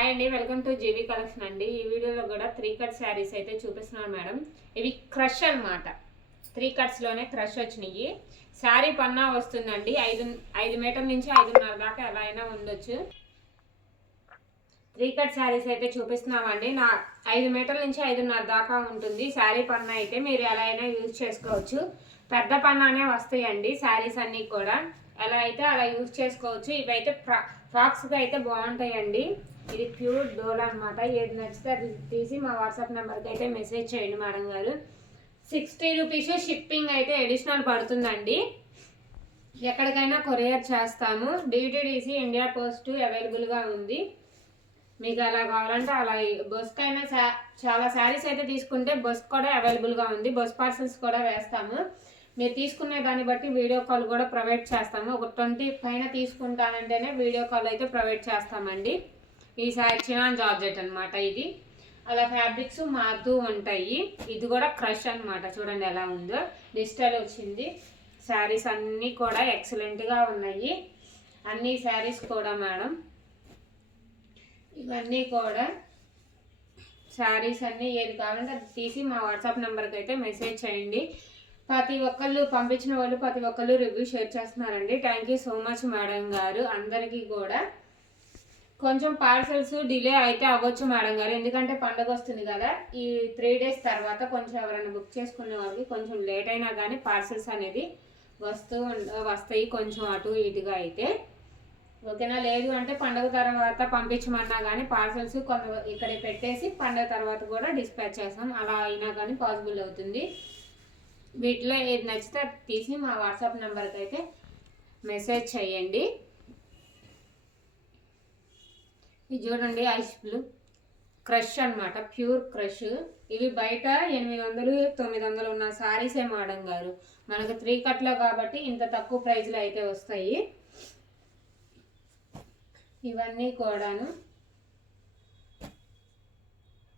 Hi అండి welcome to GV collection అండి. ఈ వీడియోలో కూడా త్రీ కట్ శారీస్ అయితే చూపిస్తున్నాను మేడం. ఇవి క్రష్ అన్నమాట. త్రీ కట్స్లోనే క్రష్ వచ్చినాయి. శారీ పన్నా వస్తుందండి. ఐదు ఐదు మీటర్ నుంచి ఐదున్నర దాకా ఎలా అయినా ఉండొచ్చు. త్రీ కట్ శారీస్ అయితే చూపిస్తున్నామండి. నా ఐదు మీటర్ల నుంచి ఐదున్నర దాకా ఉంటుంది. శారీ పన్నా అయితే మీరు ఎలా అయినా యూజ్ చేసుకోవచ్చు. పెద్ద పన్నానే వస్తాయండి శారీస్ అన్నీ కూడా. ఎలా అయితే అలా యూజ్ చేసుకోవచ్చు. ఇవైతే ఫ్రా ఫ్రాక్స్కి అయితే బాగుంటాయండి. ఇది ప్యూర్ డోల్ అనమాట ఏది నచ్చితే అది తీసి మా వాట్సాప్ నెంబర్కి అయితే మెసేజ్ చేయండి మేడం గారు. సిక్స్టీ రూపీస్ షిప్పింగ్ అయితే అడిషనల్ పడుతుందండి. ఎక్కడికైనా కొరియర్ చేస్తాము. డిటిడిసి ఇండియా పోస్ట్ అవైలబుల్గా ఉంది. మీకు అలా కావాలంటే అలా బస్కి అయినా చాలా శారీస్ అయితే తీసుకుంటే బస్ కూడా అవైలబుల్గా ఉంది. బస్ పార్సల్స్ కూడా వేస్తాము. మీరు తీసుకునే దాన్ని బట్టి వీడియో కాల్ కూడా ప్రొవైడ్ చేస్తాము. ఒక ట్వంటీ పైన తీసుకుంటానంటేనే వీడియో కాల్ అయితే ప్రొవైడ్ చేస్తామండి. ఈ శారీ చిన్న జార్జెట్ అనమాట ఇది. అలా ఫ్యాబ్రిక్స్ మారుతూ ఉంటాయి. ఇది కూడా క్రష్ అనమాట చూడండి ఎలా ఉందో. డిజిటల్ వచ్చింది. శారీస్ అన్నీ కూడా ఎక్సలెంట్గా ఉన్నాయి. అన్ని శారీస్ కూడా మేడం. ఇవన్నీ కూడా శారీస్ అన్నీ ఏది కావాలంటే అది తీసి మా వాట్సాప్ నెంబర్కి అయితే మెసేజ్ చేయండి. ప్రతి ఒక్కళ్ళు పంపించిన వాళ్ళు ప్రతి ఒక్కళ్ళు రివ్యూ షేర్ చేస్తున్నారండి. Thank you so much madam గారు. అందరికీ కూడా కొంచెం పార్సల్స్ డిలే అయితే అవ్వచ్చు మేడం గారు. ఎందుకంటే పండగ వస్తుంది కదా ఈ త్రీ డేస్ తర్వాత కొంచెం ఎవరైనా బుక్ చేసుకునే వాళ్ళకి కొంచెం లేట్ అయినా కానీ పార్సల్స్ అనేది వస్తూ వస్తాయి కొంచెం అటు ఇటుగా అయితే. ఓకేనా? లేదు అంటే పండగ తర్వాత పంపించమన్నా కానీ పార్సల్స్ కొంత ఇక్కడ పెట్టేసి పండగ తర్వాత కూడా డిస్పాచ్ చేస్తాం. అలా అయినా కానీ పాసిబుల్ అవుతుంది. వీటిలో ఏది నచ్చితే తీసి మా వాట్సాప్ నెంబర్కి అయితే మెసేజ్ చేయండి. ఇది చూడండి ఐస్ బ్లూ. క్రష్ అన్నమాట ప్యూర్ క్రష్. ఇవి బయట ఎనిమిది వందలు తొమ్మిది వందలు ఉన్న శారీసే మాడం గారు. మనకు త్రీ కట్లో కాబట్టి ఇంత తక్కువ ప్రైస్లో అయితే వస్తాయి. ఇవన్నీ కూడాను.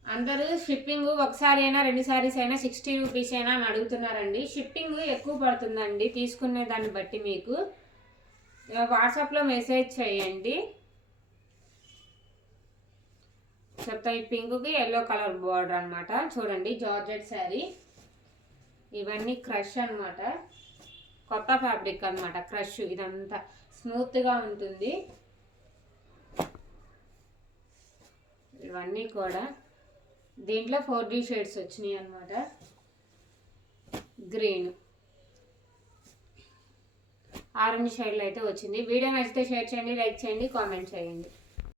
అందరూ షిప్పింగ్ ఒకసారి అయినా రెండు సారీస్ అయినా సిక్స్టీ రూపీస్ అయినా అని అడుగుతున్నారండి. షిప్పింగ్ ఎక్కువ పడుతుందండి తీసుకునే దాన్ని బట్టి మీకు. వాట్సాప్లో మెసేజ్ చేయండి. చెప్తా ఈ పింక్కి ఎల్లో కలర్ బార్డర్ అనమాట చూడండి జార్జెట్ శారీ. ఇవన్నీ క్రష్ అనమాట కొత్త ఫ్యాబ్రిక్ అన్నమాట క్రష్ ఇదంతా. స్మూత్గా ఉంటుంది. ఇవన్నీ కూడా దీంట్లో ఫోర్ డీ షేడ్స్ వచ్చినాయి అన్నమాట. గ్రీన్. ఆరెంజ్ షేడ్లో అయితే వచ్చింది. వీడియో నచ్చితే షేర్ చేయండి లైక్ చేయండి కామెంట్ చేయండి.